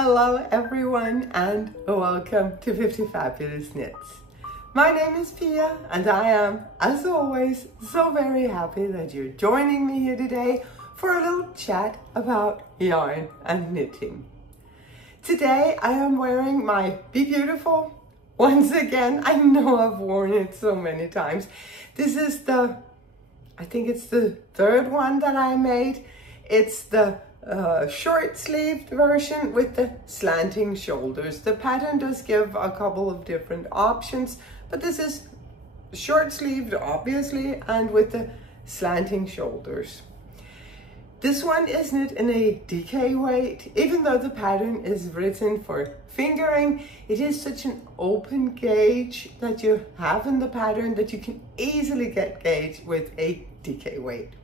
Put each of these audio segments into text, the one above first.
Hello everyone and welcome to 50Fabulous Knits. My name is Pia and I am, as always, so very happy that you're joining me here today for a little chat about yarn and knitting. Today I am wearing my Be Beautiful. Once again, I know I've worn it so many times. This is I think it's the third one that I made. It's the short-sleeved version with the slanting shoulders. The pattern does give a couple of different options, but this is short-sleeved, obviously, and with the slanting shoulders. This one is knit in a DK weight. Even though the pattern is written for fingering, it is such an open gauge that you have in the pattern that you can easily get gauge with a DK weight.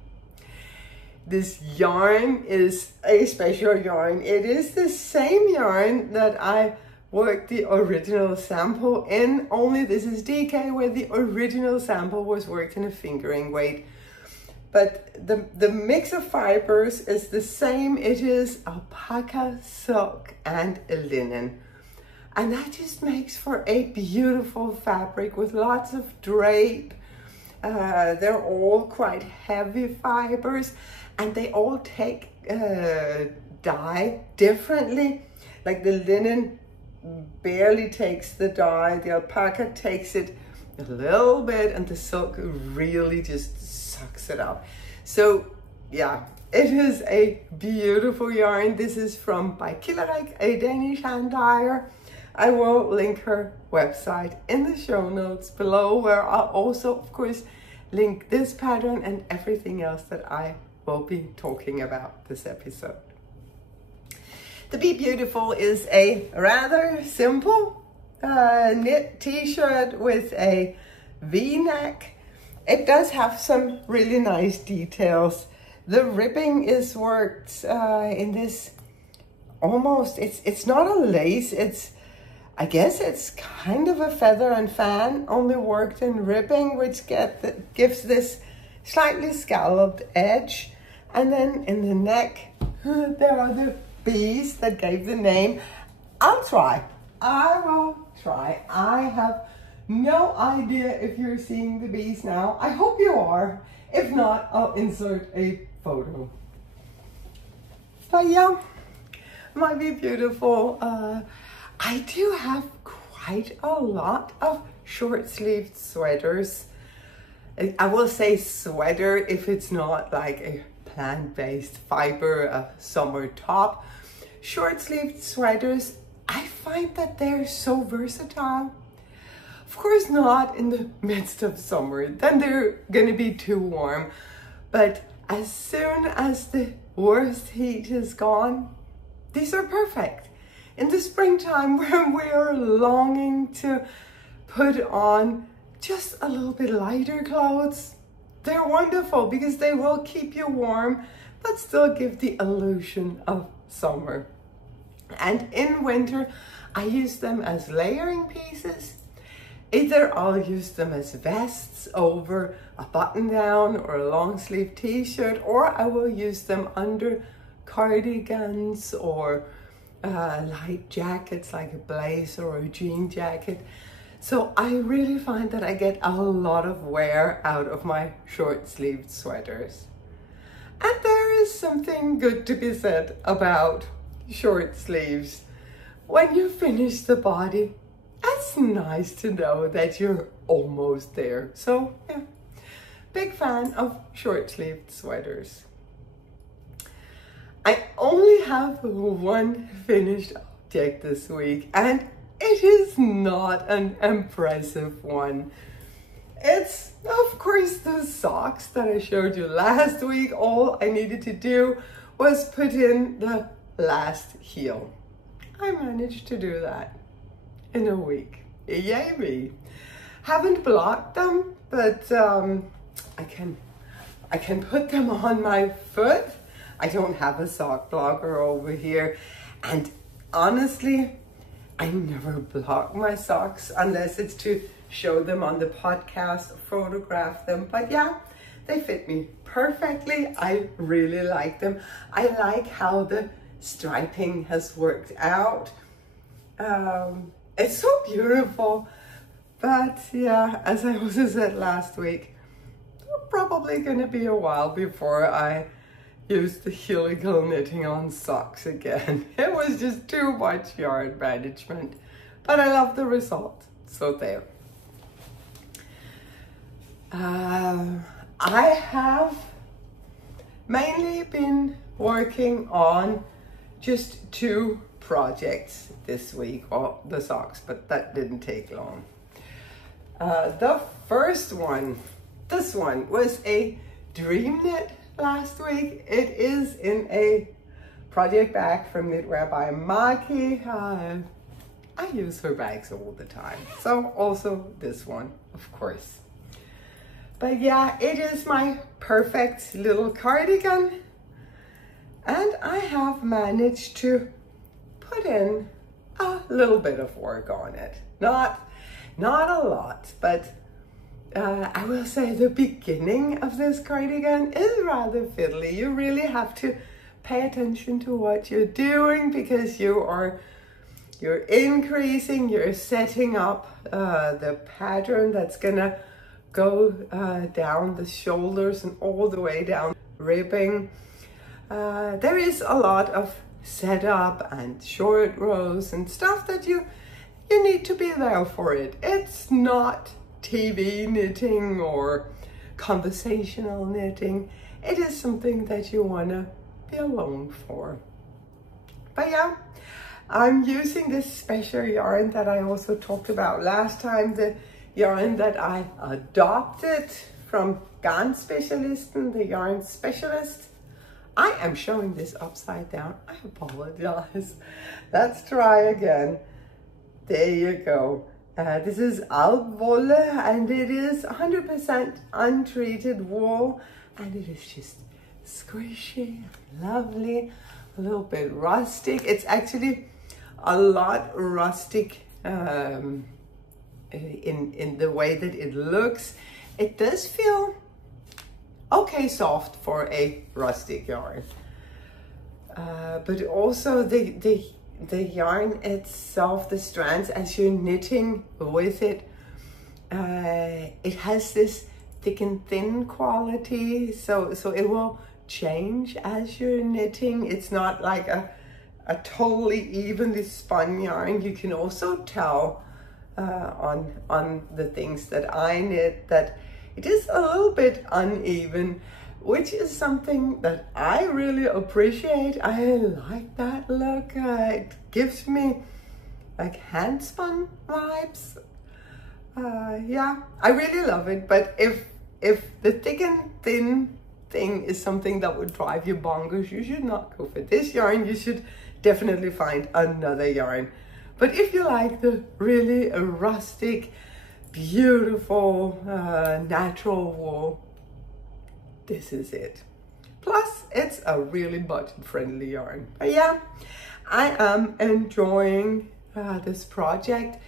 This yarn is a special yarn. It is the same yarn that I worked the original sample in, only this is DK where the original sample was worked in a fingering weight. But the mix of fibers is the same. It is alpaca, silk, and linen. And that just makes for a beautiful fabric with lots of drape. They're all quite heavy fibers and they all take dye differently. Like the linen barely takes the dye, the alpaca takes it a little bit, and the silk really just sucks it up. So yeah, it is a beautiful yarn. This is from by Helix, a Danish hand dyer. I will link her website in the show notes below, where I'll also, of course, link this pattern and everything else that I will be talking about this episode. The Be Beautiful is a rather simple knit t-shirt with a V-neck. It does have some really nice details. The ribbing is worked in this almost, it's not a lace, I guess it's kind of a feather and fan, only worked in ribbing, which gives this slightly scalloped edge. And then in the neck, there are the bees that gave the name. I will try. I have no idea if you're seeing the bees now. I hope you are. If not, I'll insert a photo. But yeah, my Be Beautiful. I do have quite a lot of short-sleeved sweaters. I will say sweater if it's not like a plant-based fiber summer top. Short-sleeved sweaters, I find that they're so versatile. Of course not in the midst of summer, then they're gonna be too warm. But as soon as the worst heat is gone, these are perfect. In the springtime, when we are longing to put on just a little bit lighter clothes, they're wonderful because they will keep you warm, but still give the illusion of summer. And in winter, I use them as layering pieces. Either I'll use them as vests over a button-down or a long-sleeve t-shirt, or I will use them under cardigans or light jackets like a blazer or a jean jacket. So I really find that I get a lot of wear out of my short-sleeved sweaters. And there is something good to be said about short sleeves. When you finish the body, it's nice to know that you're almost there. So yeah, big fan of short-sleeved sweaters. I only have one finished object this week, and it is not an impressive one. It's, of course, the socks that I showed you last week. All I needed to do was put in the last heel. I managed to do that in a week. Yay me. Haven't blocked them, but I can put them on my foot. I don't have a sock blocker over here, and honestly, I never block my socks unless it's to show them on the podcast, photograph them. But yeah, they fit me perfectly. I really like them. I like how the striping has worked out. It's so beautiful, but yeah, as I also said last week, probably gonna be a while before I use the helical knitting on socks again. It was just too much yarn management, but I love the result, so there. I have mainly been working on just 2 projects this week, or the socks, but that didn't take long. The first one, this one, was a dream knit last week. It is in a project bag from Knitwear by Maki. I use her bags all the time, so also this one, of course. But yeah, it is my perfect little cardigan, and I have managed to put in a little bit of work on it. Not a lot, but I will say the beginning of this cardigan is rather fiddly. You really have to pay attention to what you're doing, because you're increasing, you're setting up the pattern that's gonna go down the shoulders and all the way down ribbing. There is a lot of setup and short rows and stuff that you need to be there for it. It's not TV knitting or conversational knitting. It is something that you want to be alone for. But yeah, I'm using this special yarn that I also talked about last time, the yarn that I adopted from Garn Specialisten, the yarn specialist. I am showing this upside down. I apologize. Let's try again. There you go. This is Alpwolle, and it is 100% untreated wool, and it is just squishy, lovely, a little bit rustic. It's actually a lot rustic in the way that it looks. It does feel okay soft for a rustic yarn, but also the yarn itself, the strands, as you're knitting with it, it has this thick and thin quality, so it will change as you're knitting. It's not like a totally evenly spun yarn. You can also tell on the things that I knit that it is a little bit uneven, which is something that I really appreciate. I like that look. It gives me like hand spun vibes. Yeah, I really love it. But if the thick and thin thing is something that would drive you bonkers, you should not go for this yarn. You should definitely find another yarn. But if you like the really rustic, beautiful, natural wool, this is it. Plus, it's a really budget-friendly yarn. But yeah, I am enjoying this project.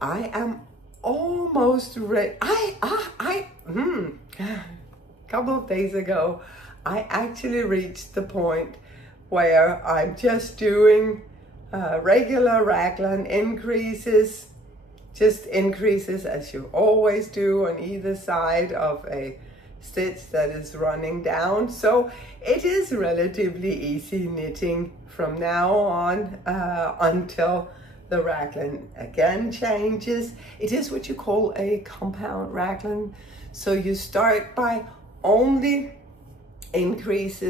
I am almost ready. A couple of days ago, I actually reached the point where I'm just doing regular raglan increases, just increases as you always do on either side of a stitch that is running down. So it is relatively easy knitting from now on until the raglan again changes. It is what you call a compound raglan. So you start by only increasing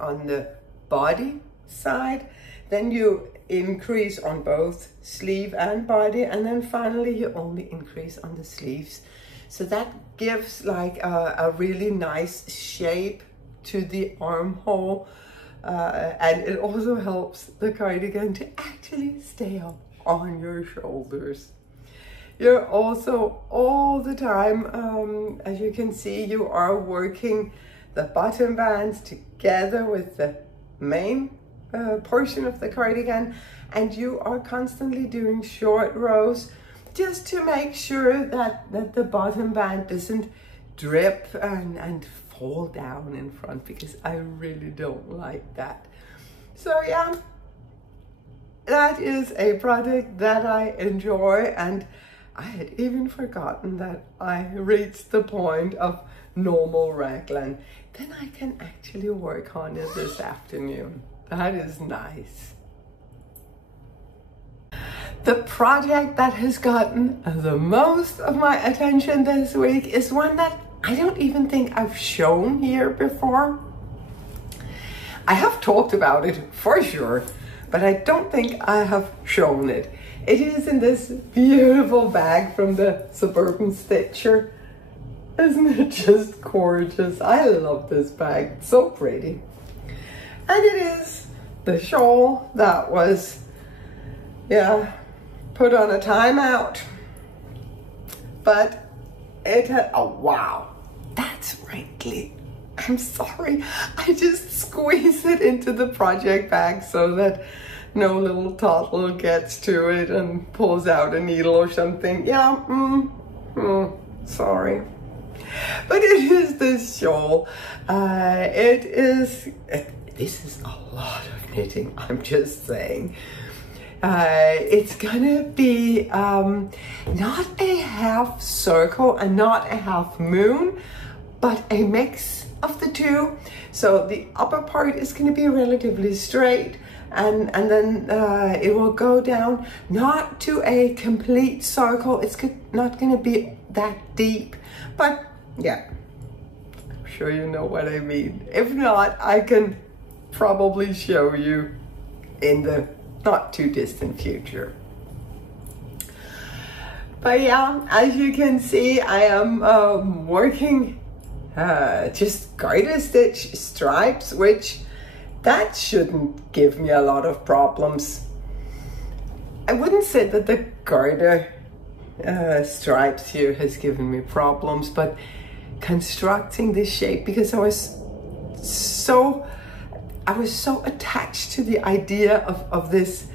on the body side, then you increase on both sleeve and body, and then finally you only increase on the sleeves. So that gives like a really nice shape to the armhole, and it also helps the cardigan to actually stay up on your shoulders. You're also all the time, as you can see, you are working the bottom bands together with the main portion of the cardigan, and you are constantly doing short rows just to make sure that the bottom band doesn't drip and fall down in front, because I really don't like that. So yeah, that is a project that I enjoy, and I had even forgotten that I reached the point of normal raglan. Then I can actually work on it this afternoon. That is nice. The project that has gotten the most of my attention this week is one that I don't even think I've shown here before. I have talked about it for sure, but I don't think I have shown it. It is in this beautiful bag from the Suburban Stitcher. Isn't it just gorgeous? I love this bag, it's so pretty. And it is the shawl that was, put on a timeout. But it had, oh wow, that's wrinkly. I'm sorry, I just squeeze it into the project bag so that no little toddler gets to it and pulls out a needle or something. Sorry. But it is this shawl. This is a lot of knitting, I'm just saying. It's gonna be not a half circle and not a half moon, but a mix of the two. So the upper part is going to be relatively straight, and then it will go down not to a complete circle. It's not going to be that deep, but yeah, I'm sure you know what I mean. If not, I can probably show you in the not too distant future. But yeah, as you can see, I am working just garter stitch stripes, which that shouldn't give me a lot of problems. I wouldn't say that the garter stripes here has given me problems, but constructing this shape, because I was so attached to the idea of this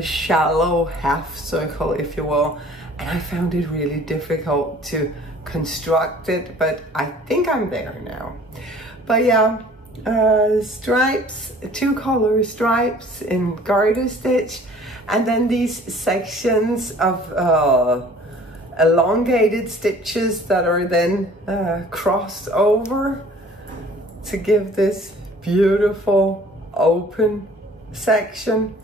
shallow half circle, if you will, and I found it really difficult to construct it, but I think I'm there now. But yeah, stripes, 2 color stripes in garter stitch, and then these sections of elongated stitches that are then crossed over to give this beautiful open section.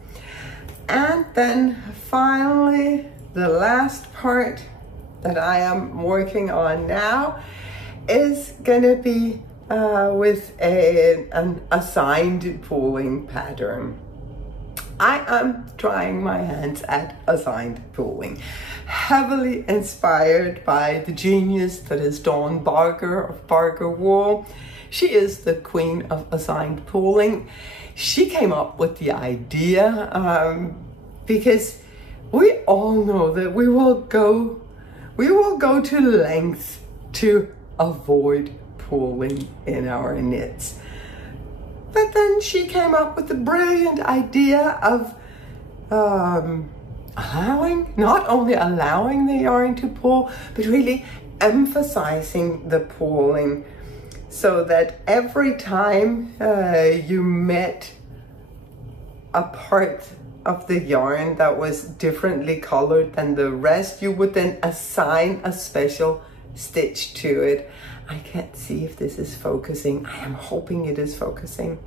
And then finally, the last part that I am working on now is gonna be with an assigned pooling pattern. I am trying my hands at assigned pooling, heavily inspired by the genius that is Dawn Barker of Barker Wool. She is the queen of assigned pooling. She came up with the idea because we all know that we will go to lengths to avoid pooling in our knits. But then she came up with the brilliant idea of not only allowing the yarn to pull, but really emphasizing the pulling, so that every time you met a part of the yarn that was differently colored than the rest, you would then assign a special stitch to it. I can't see if this is focusing. I am hoping it is focusing.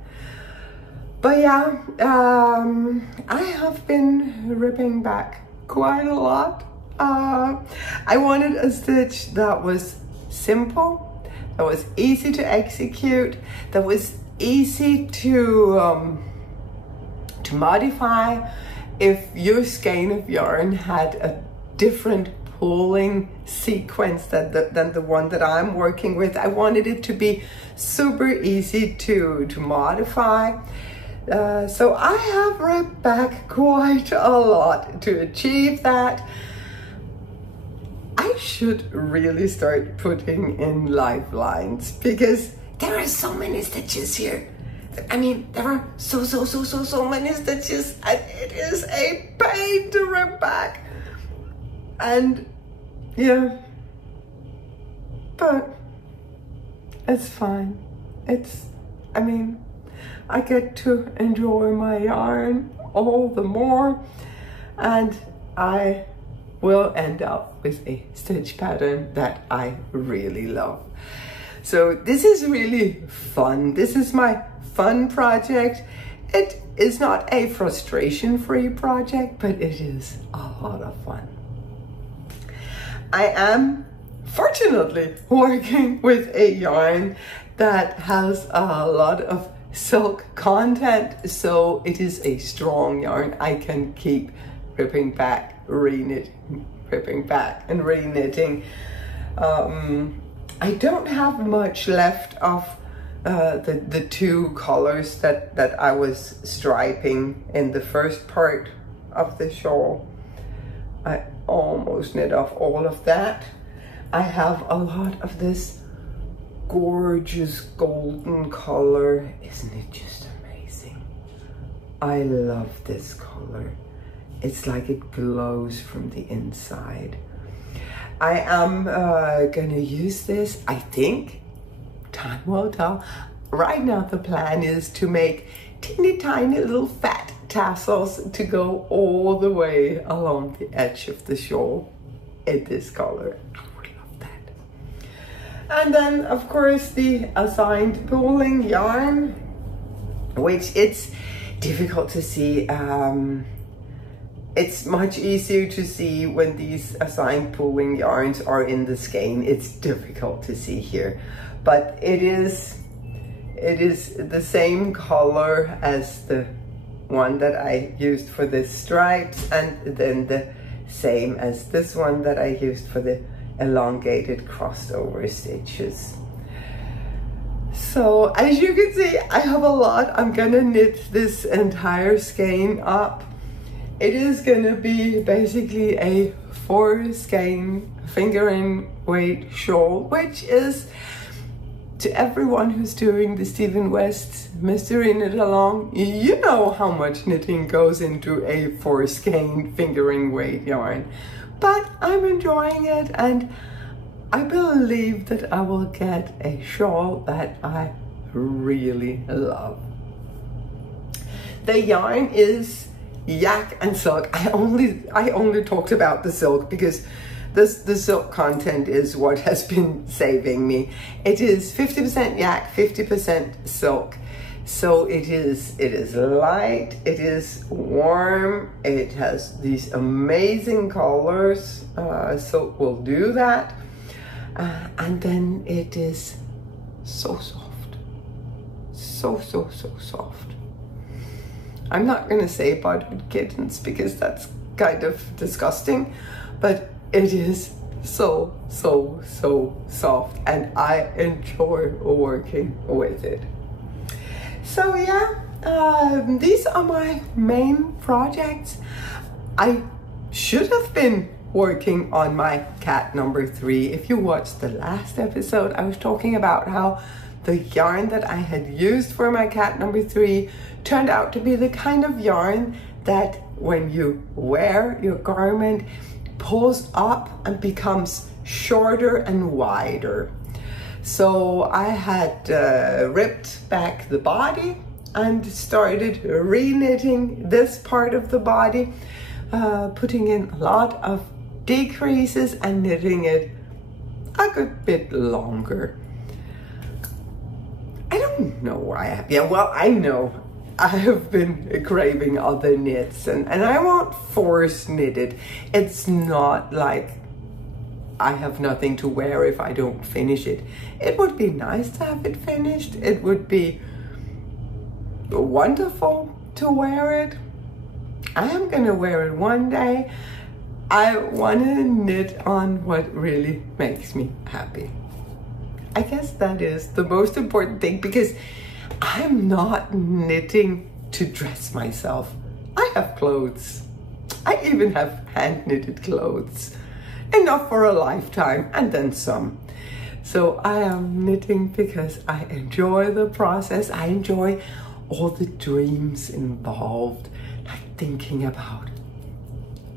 But yeah, I have been ripping back quite a lot. I wanted a stitch that was simple, that was easy to execute, that was easy to modify. If your skein of yarn had a different pulling sequence than the one that I'm working with, I wanted it to be super easy to modify. So I have ripped back quite a lot to achieve that. I should really start putting in lifelines, because there are so many stitches here. I mean, there are so many stitches, and it is a pain to rip back. And yeah, but it's fine. I mean, I get to enjoy my yarn all the more, and I will end up with a stitch pattern that I really love. So this is really fun. This is my fun project. It is not a frustration-free project, but it is a lot of fun. I am fortunately working with a yarn that has a lot of silk content, so it is a strong yarn. I can keep ripping back, re-knitting, ripping back and re-knitting. I don't have much left of the two colors that I was striping in the first part of the shawl. I almost knit off all of that. I have a lot of this gorgeous golden color. Isn't it just amazing? I love this color. It's like it glows from the inside. I am gonna use this, I think. Time will tell. Right now the plan is to make teeny tiny little fat tassels to go all the way along the edge of the shawl in this color. I would love that. And then of course the assigned pooling yarn, which it's difficult to see. It's much easier to see when these assigned pooling yarns are in the skein. It's difficult to see here, but it is the same color as the one that I used for the stripes, and then the same as this one that I used for the elongated crossed over stitches. So as you can see, I have a lot. I'm gonna knit this entire skein up. It is gonna be basically a 4 skein fingering weight shawl, which is, to everyone who's doing the Stephen West Mystery Knit Along, you know how much knitting goes into a 4 skein fingering weight yarn. But I'm enjoying it, and I believe that I will get a shawl that I really love. The yarn is yak and silk. I only talked about the silk because the silk content is what has been saving me. It is 50% yak, 50% silk. So it is light, it is warm, it has these amazing colors. Silk will do that. And then it is so soft. So soft. I'm not gonna say buttered kittens because that's kind of disgusting, but it is so soft, and I enjoy working with it. So yeah, these are my main projects. I should have been working on my cat number 3. If you watched the last episode, I was talking about how the yarn that I had used for my cat number 3 turned out to be the kind of yarn that when you wear your garment pulls up and becomes shorter and wider. So I had ripped back the body and started re-knitting this part of the body, putting in a lot of decreases and knitting it a good bit longer. I don't know why I have, yeah, well, I know I have been craving other knits, and I won't force knit it. It's not like I have nothing to wear if I don't finish it. It would be nice to have it finished. It would be wonderful to wear it. I am gonna wear it one day. I wanna knit on what really makes me happy. I guess that is the most important thing, because I'm not knitting to dress myself. I have clothes. I even have hand knitted clothes. Enough for a lifetime and then some. So I am knitting because I enjoy the process. I enjoy all the dreams involved, like thinking about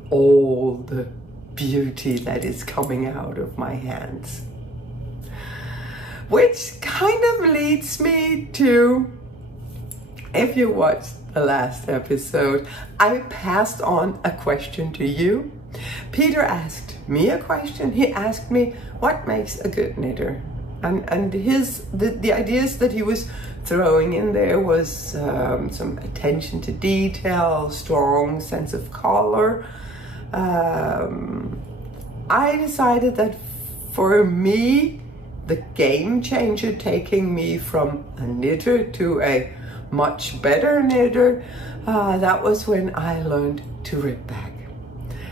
all the beauty that is coming out of my hands. Which kind of leads me to if you watched the last episode, I passed on a question to you. Peter asked me a question. He asked me, what makes a good knitter? And the ideas that he was throwing in there was some attention to detail, strong sense of color. I decided that for me, the game changer, taking me from a knitter to a much better knitter, that was when I learned to rip back.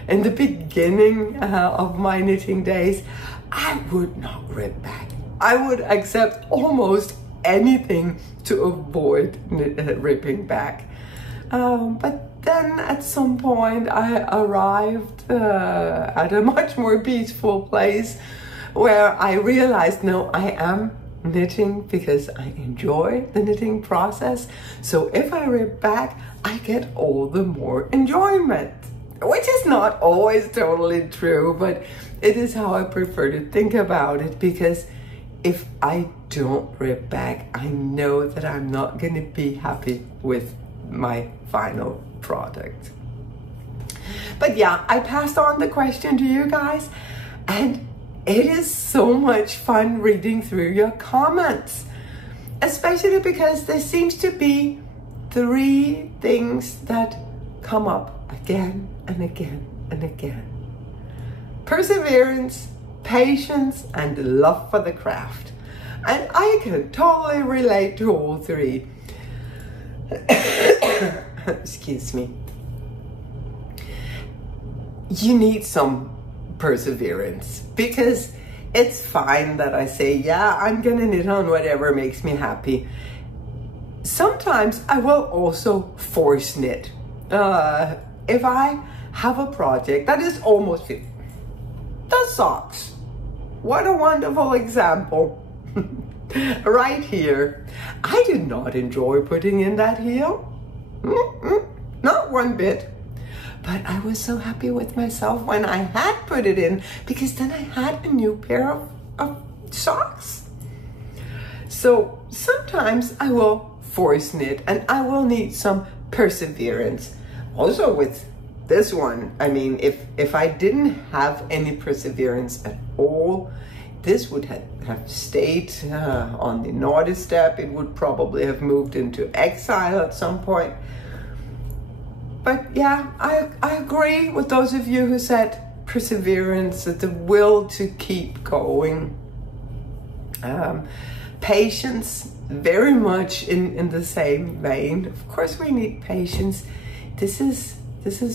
In the beginning of my knitting days, I would not rip back. I would accept almost anything to avoid ripping back. But then at some point I arrived at a much more peaceful place where I realized, no, I am knitting because I enjoy the knitting process. So if I rip back, I get all the more enjoyment, which is not always totally true, but it is how I prefer to think about it, because if I don't rip back, I know that I'm not going to be happy with my final product. But yeah, I passed on the question to you guys, and it is so much fun reading through your comments, especially because there seems to be 3 things that come up again and again and again. Perseverance, patience, and love for the craft. And I can totally relate to all 3. Excuse me. You need some perseverance, because it's fine that I say, yeah, I'm gonna knit on whatever makes me happy. Sometimes I will also force knit. If I have a project that is almost finished, the socks. What a wonderful example. Right here. I did not enjoy putting in that heel. Not one bit. But I was so happy with myself when I had put it in, because then I had a new pair of socks. So sometimes I will force knit, and I will need some perseverance. Also with this one, I mean, if I didn't have any perseverance at all, this would have stayed on the naughty step. It would probably have moved into exile at some point. But yeah, I agree with those of you who said perseverance, the will to keep going. Patience, very much in the same vein. Of course we need patience. This is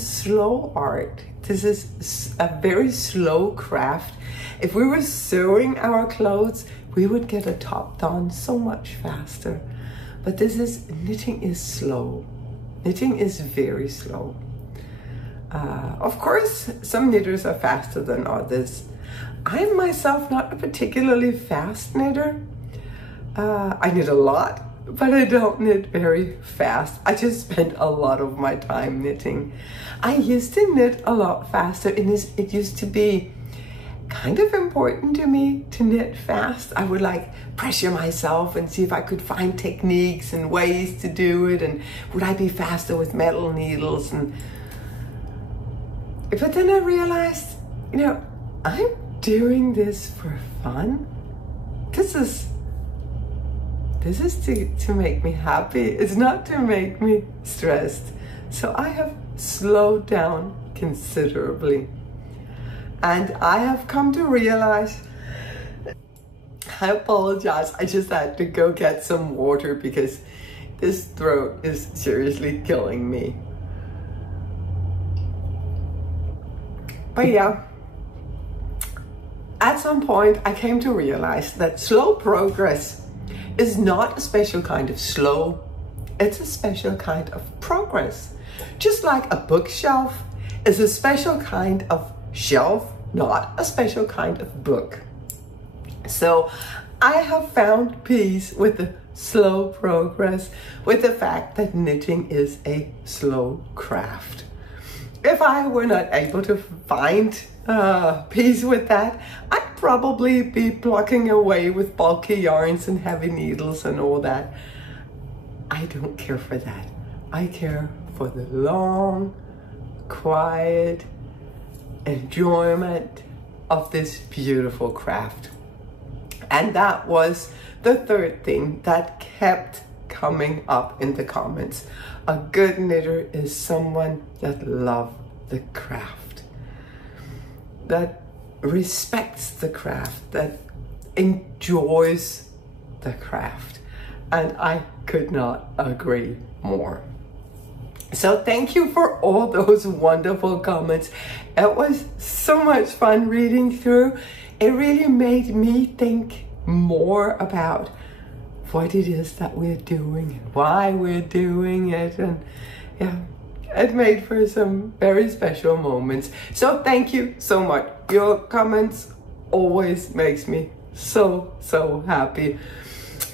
slow art. This is a very slow craft. If we were sewing our clothes, we would get a top done so much faster. But knitting is slow. Knitting is very slow. Of course, some knitters are faster than others. I'm myself not a particularly fast knitter. I knit a lot, but I don't knit very fast. I just spend a lot of my time knitting. I used to knit a lot faster, and it used to be kind of important to me to knit fast. I would like pressure myself and see if I could find techniques and ways to do it, and would I be faster with metal needles. But then I realized, you know, I'm doing this for fun. This is to make me happy. It's not to make me stressed. So I have slowed down considerably. And I have come to realize, I apologize, I just had to go get some water because this throat is seriously killing me. But yeah, at some point I came to realize that slow progress is not a special kind of slow, it's a special kind of progress. Just like a bookshelf is a special kind of shelf, not a special kind of book. So I have found peace with the slow progress, with the fact that knitting is a slow craft. If I were not able to find peace with that, I'd probably be plucking away with bulky yarns and heavy needles and all that. I I don't care for that. I care for the long, quiet enjoyment of this beautiful craft. And that was the third thing that kept coming up in the comments. A good knitter is someone that loves the craft, that respects the craft, that enjoys the craft. And I could not agree more. So thank you for all those wonderful comments. It was so much fun reading through. It really made me think more about what it is that we're doing and why we're doing it. And yeah, it made for some very special moments. So thank you so much. Your comments always makes me so happy.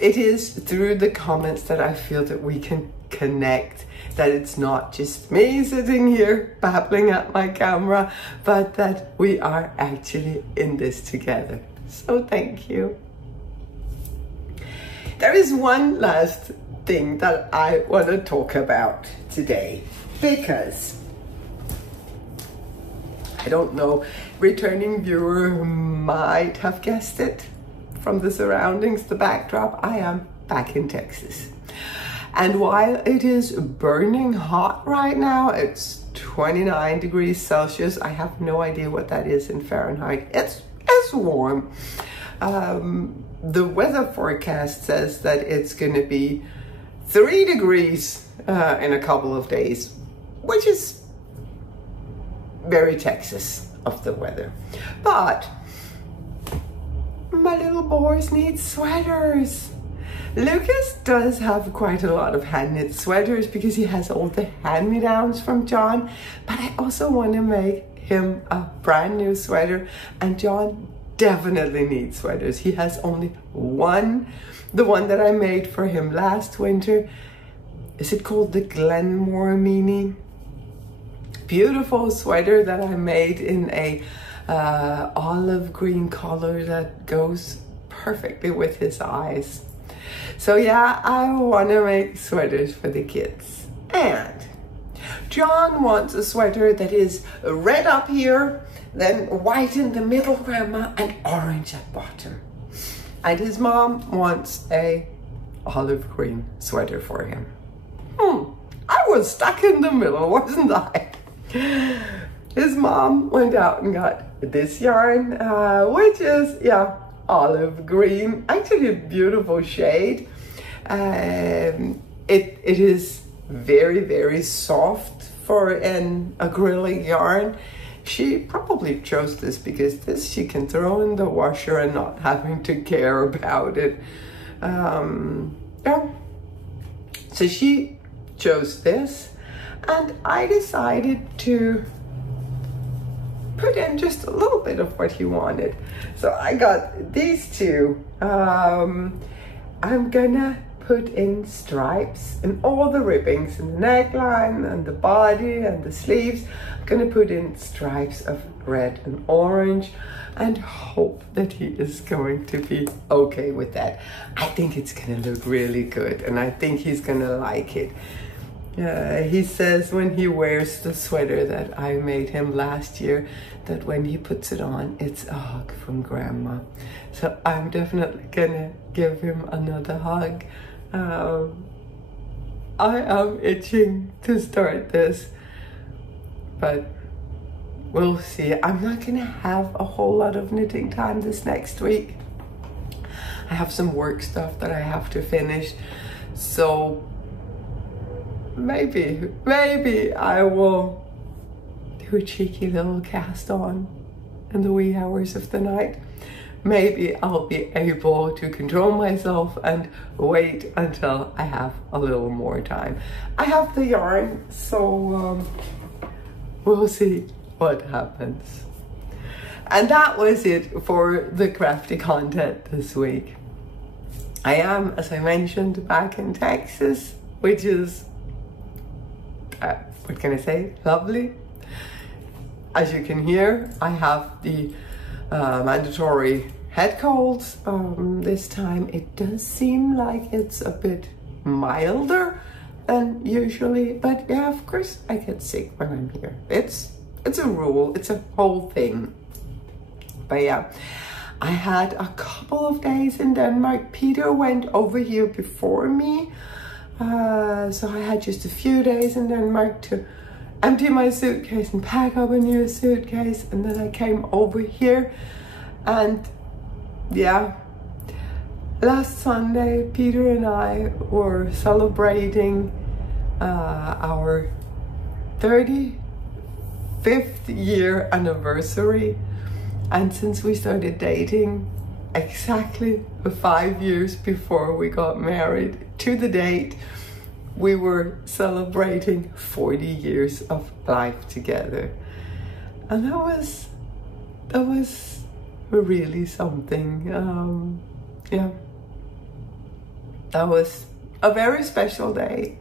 It is through the comments that I feel that we can connect, that it's not just me sitting here babbling at my camera, but that we are actually in this together. So thank you. There is one last thing that I want to talk about today, because I don't know, returning viewer might have guessed it from the surroundings, the backdrop. I am back in Texas. And while it is burning hot right now, it's 29 degrees Celsius. I have no idea what that is in Fahrenheit. It's warm. The weather forecast says that it's going to be 3 degrees in a couple of days, which is very Texas of the weather. But my little boys need sweaters. Lucas does have quite a lot of hand knit sweaters because he has all the hand-me-downs from John, but I also want to make him a brand new sweater, and John definitely needs sweaters. He has only one, the one that I made for him last winter. Is it called the Glenmore Meanie? Beautiful sweater that I made in a olive green color that goes perfectly with his eyes. So yeah, I want to make sweaters for the kids. And John wants a sweater that is red up here, then white in the middle, Grandma, and orange at bottom. And his mom wants a olive green sweater for him. I was stuck in the middle, wasn't I? His mom went out and got this yarn, which is, yeah, olive green, actually a beautiful shade. It is very soft for an acrylic yarn. She probably chose this because this she can throw in the washer and not having to care about it. Yeah. So she chose this, and I decided to put in just a little bit of what he wanted. So I got these two. I'm gonna put in stripes and all the ribbings and the neckline and the body and the sleeves. I'm gonna put in stripes of red and orange and hope that he is going to be okay with that. I think it's gonna look really good, and I think he's gonna like it. He says when he wears the sweater that I made him last year, that when he puts it on, it's a hug from Grandma. So I'm definitely gonna give him another hug. I am itching to start this, but we'll see. I'm not gonna have a whole lot of knitting time this next week. I have some work stuff that I have to finish, so maybe I will do a cheeky little cast on in the wee hours of the night. Maybe I'll be able to control myself and wait until I have a little more time. I have the yarn, so we'll see what happens. And that was it for the crafty content this week. I am, as I mentioned, back in Texas, which is what can I say? Lovely. As you can hear, I have the mandatory head colds. This time it does seem like it's a bit milder than usually, but yeah, of course I get sick when I'm here. It's a rule, it's a whole thing. But yeah, I had a couple of days in Denmark. Peter went over here before me, so I had just a few days in Denmark to empty my suitcase and pack up a new suitcase, and then I came over here. And yeah, last Sunday Peter and I were celebrating our 35th year anniversary, and since we started dating exactly 5 years before we got married to the date, we were celebrating 40 years of life together. And that was really something. Yeah, that was a very special day,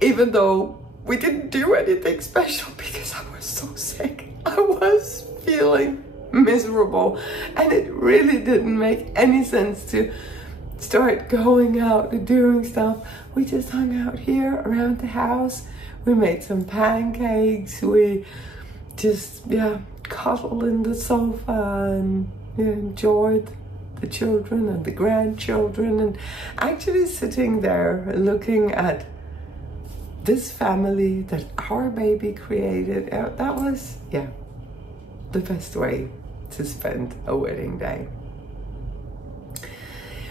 even though we didn't do anything special because I was so sick. I was feeling miserable, and it really didn't make any sense to start going out and doing stuff. We just hung out here around the house. We made some pancakes. We just, yeah, cuddled in the sofa and enjoyed the children and the grandchildren, and actually sitting there looking at this family that our baby created. That was, yeah, the best way to spend a wedding day.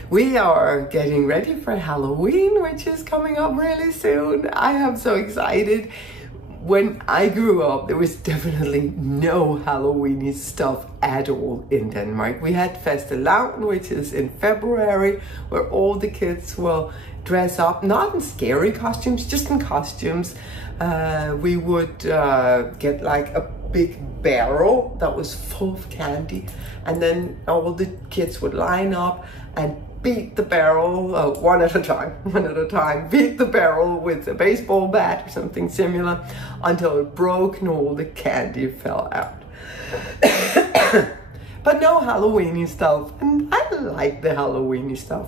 We are getting ready for Halloween, which is coming up really soon. I am so excited. When I grew up, there was definitely no Halloweeny stuff at all in Denmark. We had Fastelavn, which is in February, where all the kids will dress up, not in scary costumes, just in costumes. We would get like a big barrel that was full of candy, and then all the kids would line up and beat the barrel one at a time, beat the barrel with a baseball bat or something similar until it broke and all the candy fell out. But no Halloweeny stuff, and I like the Halloweeny stuff.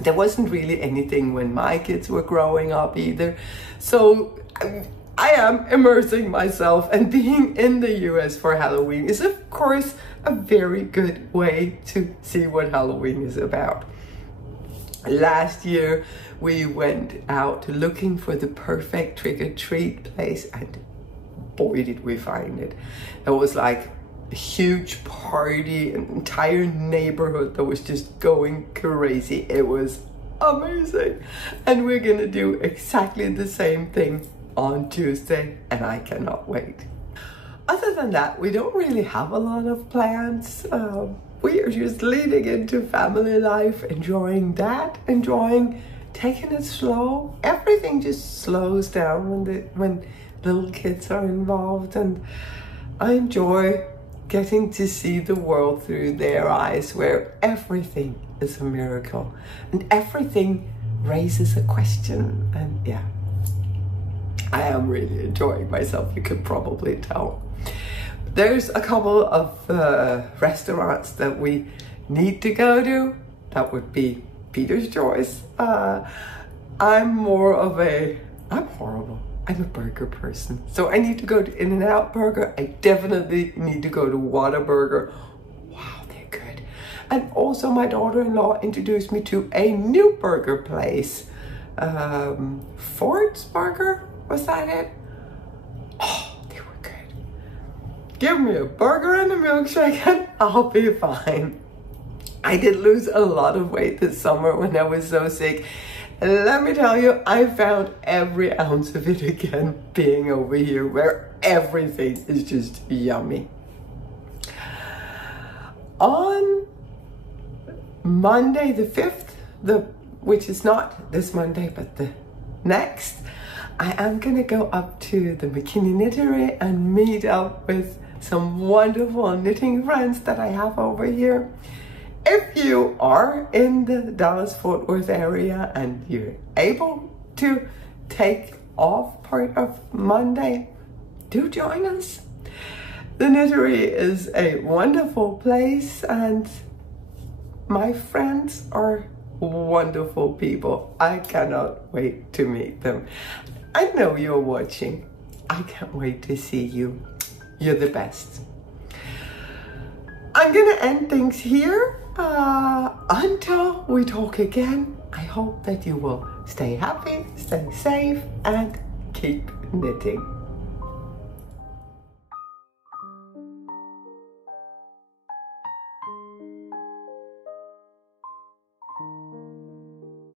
There wasn't really anything when my kids were growing up either, so I am immersing myself, and being in the US for Halloween is of course a very good way to see what Halloween is about. Last year we went out looking for the perfect trick-or-treat place, and boy did we find it. It was like a huge party, an entire neighborhood that was just going crazy. It was amazing, and we're gonna do exactly the same thing on Tuesday, and I cannot wait. Other than that, we don't really have a lot of plans. We are just leading into family life, enjoying that, enjoying taking it slow. Everything just slows down when little kids are involved, and I enjoy getting to see the world through their eyes, where everything is a miracle and everything raises a question. And yeah, I am really enjoying myself, you can probably tell. There's a couple of restaurants that we need to go to. That would be Peter's choice. I'm horrible. I'm a burger person. So I need to go to In-N-Out Burger. I definitely need to go to Whataburger. Wow, they're good. And also my daughter-in-law introduced me to a new burger place. Ford's Burger, was that it? Oh, they were good. Give me a burger and a milkshake and I'll be fine. I did lose a lot of weight this summer when I was so sick. Let me tell you, I found every ounce of it again being over here, where everything is just yummy. On Monday the 5th, which is not this Monday, but the next, I am gonna go up to the McKinney Knittery and meet up with some wonderful knitting friends that I have over here. If you are in the Dallas-Fort Worth area and you're able to take off part of Monday, do join us. The Knittery is a wonderful place, and my friends are wonderful people. I cannot wait to meet them. I know you're watching. I can't wait to see you. You're the best. I'm gonna end things here until we talk again. I hope that you will stay happy, stay safe, and keep knitting.